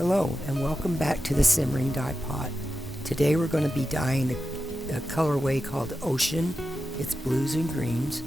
Hello and welcome back to the Simmering Dye Pot. Today we're going to be dyeing a colorway called Ocean. It's blues and greens.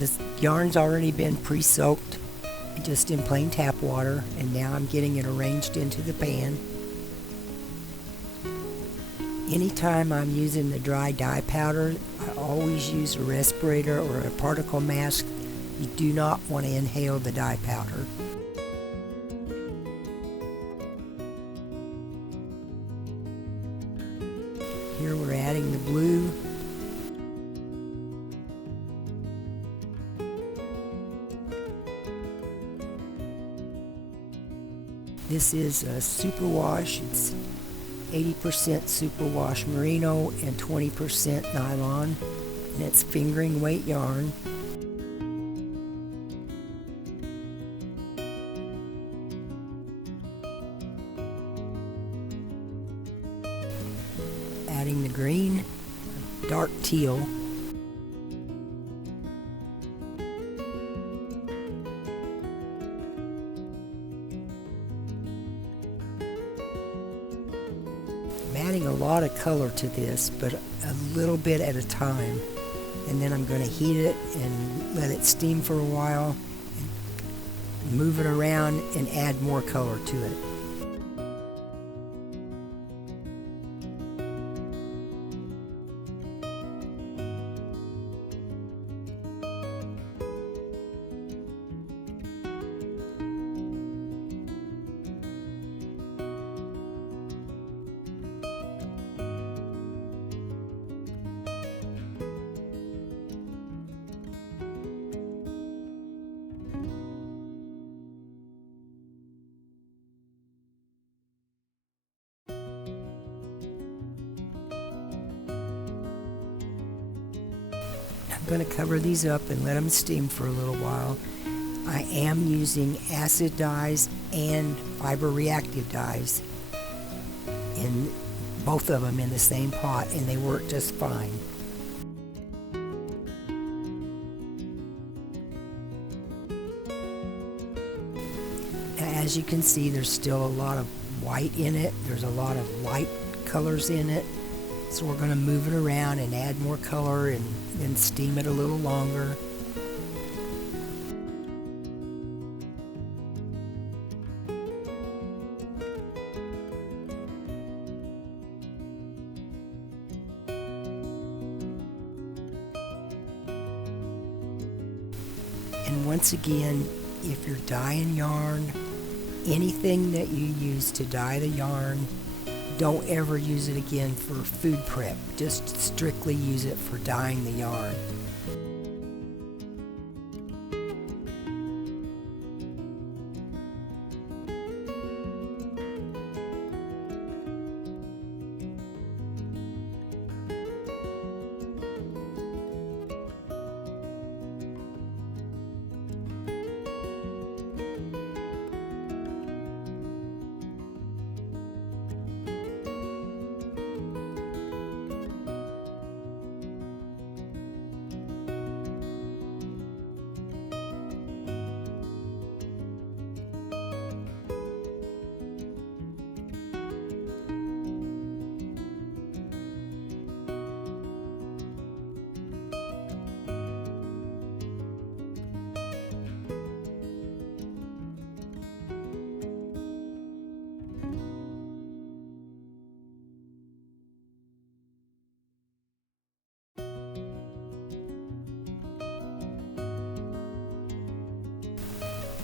This yarn's already been pre-soaked just in plain tap water, and now I'm getting it arranged into the pan. Anytime I'm using the dry dye powder, I always use a respirator or a particle mask. You do not want to inhale the dye powder. Here we're adding the blue. This is a superwash. It's 80% superwash merino and 20% nylon, and it's fingering weight yarn. Adding the green, dark teal. I'm adding a lot of color to this, but a little bit at a time. And then I'm going to heat it and let it steam for a while, and move it around and add more color to it. I'm going to cover these up and let them steam for a little while. I am using acid dyes and fiber reactive dyes in both of them in the same pot, and they work just fine. As you can see, there's still a lot of white in it. There's a lot of light colors in it. So we're going to move it around and add more color and then steam it a little longer. And once again, if you're dyeing yarn, anything that you use to dye the yarn, don't ever use it again for food prep. Just strictly use it for dyeing the yarn.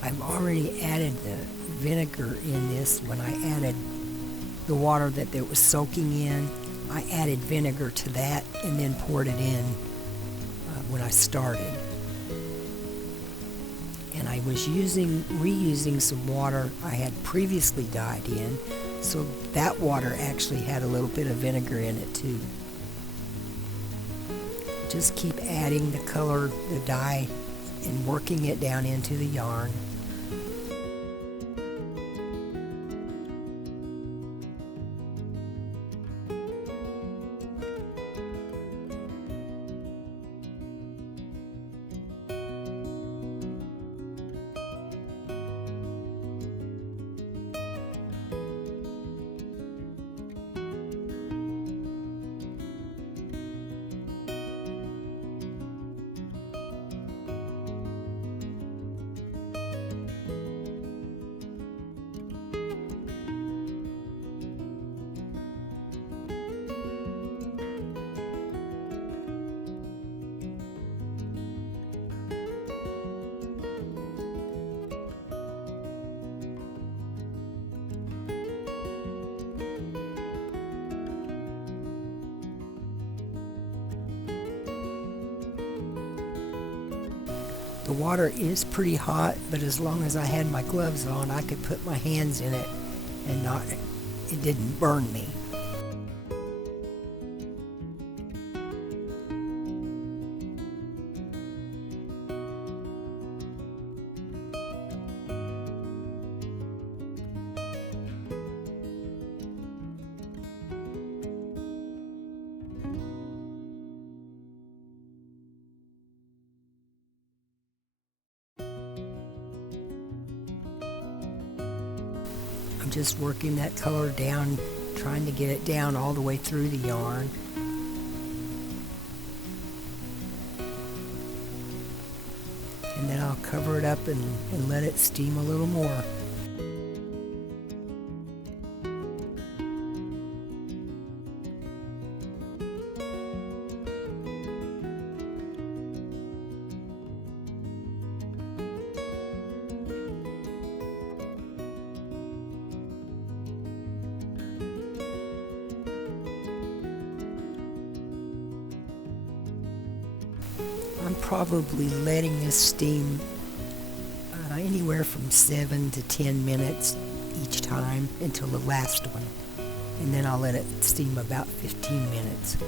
I've already added the vinegar in this. When I added the water that it was soaking in, I added vinegar to that and then poured it in when I started. And I was reusing some water I had previously dyed in, so that water actually had a little bit of vinegar in it too. Just keep adding the color, the dye, and working it down into the yarn. The water is pretty hot, but as long as I had my gloves on, I could put my hands in it and it didn't burn me. I'm just working that color down, trying to get it down all the way through the yarn. And then I'll cover it up and let it steam a little more. I'm probably letting this steam anywhere from 7 to 10 minutes each time until the last one. And then I'll let it steam about 15 minutes.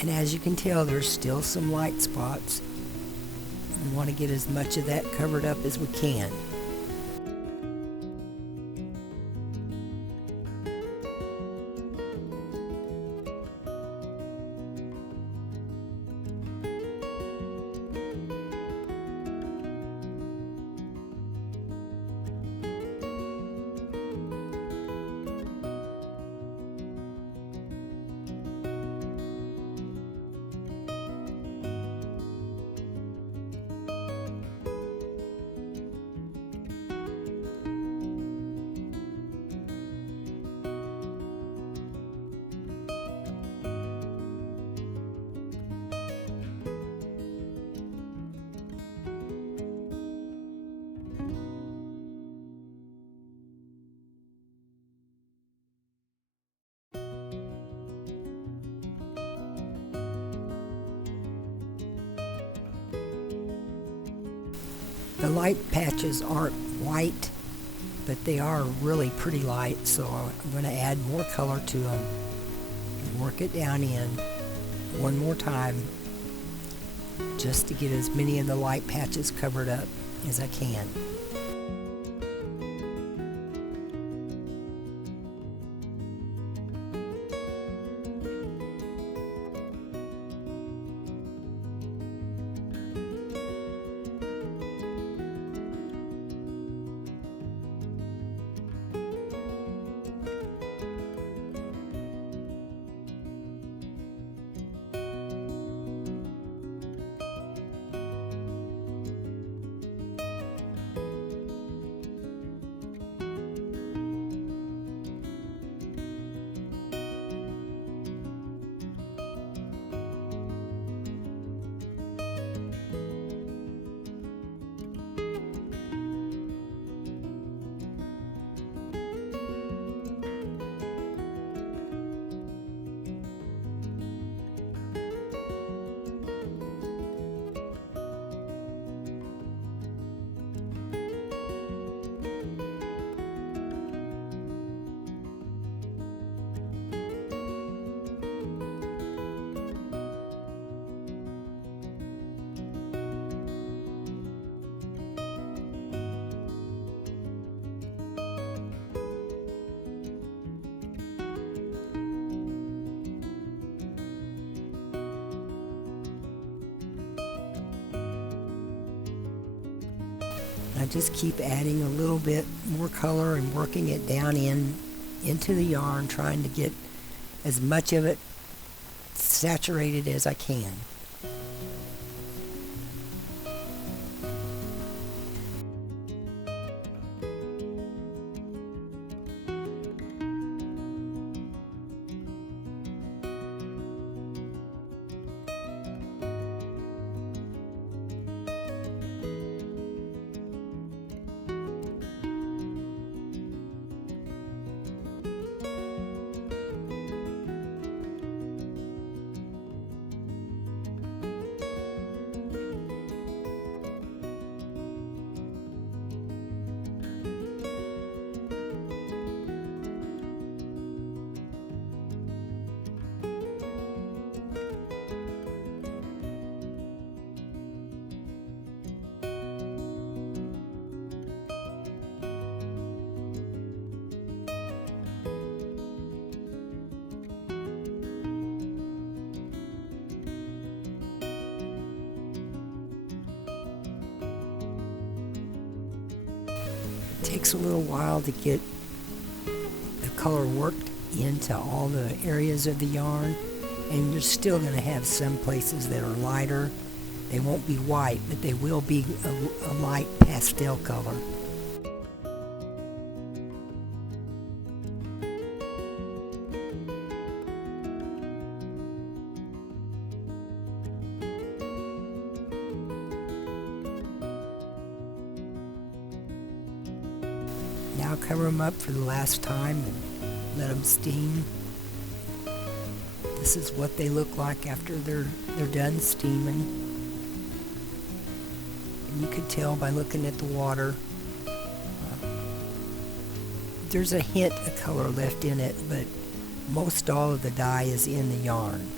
And as you can tell, there's still some light spots. We want to get as much of that covered up as we can. The light patches aren't white, but they are really pretty light, so I'm going to add more color to them and work it down in one more time just to get as many of the light patches covered up as I can. I just keep adding a little bit more color and working it down into the yarn, trying to get as much of it saturated as I can. takes a little while to get the color worked into all the areas of the yarn, and you're still going to have some places that are lighter. They won't be white, but they will be a light pastel color. Now cover them up for the last time and let them steam. This is what they look like after they're done steaming. And you could tell by looking at the water. There's a hint of color left in it, but most all of the dye is in the yarn.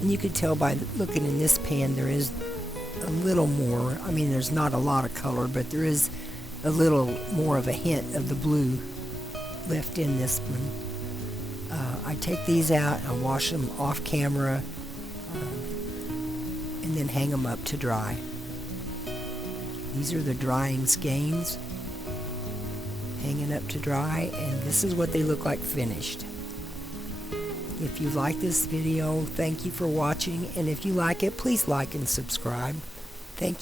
And you can tell by looking in this pan there is a little more. I mean, there's not a lot of color, but there is a little more of a hint of the blue left in this one. I take these out, I wash them off camera, and then hang them up to dry. These are the drying skeins hanging up to dry, and this is what they look like finished. If you like this video, thank you for watching, and if you like it, please like and subscribe. Thank you.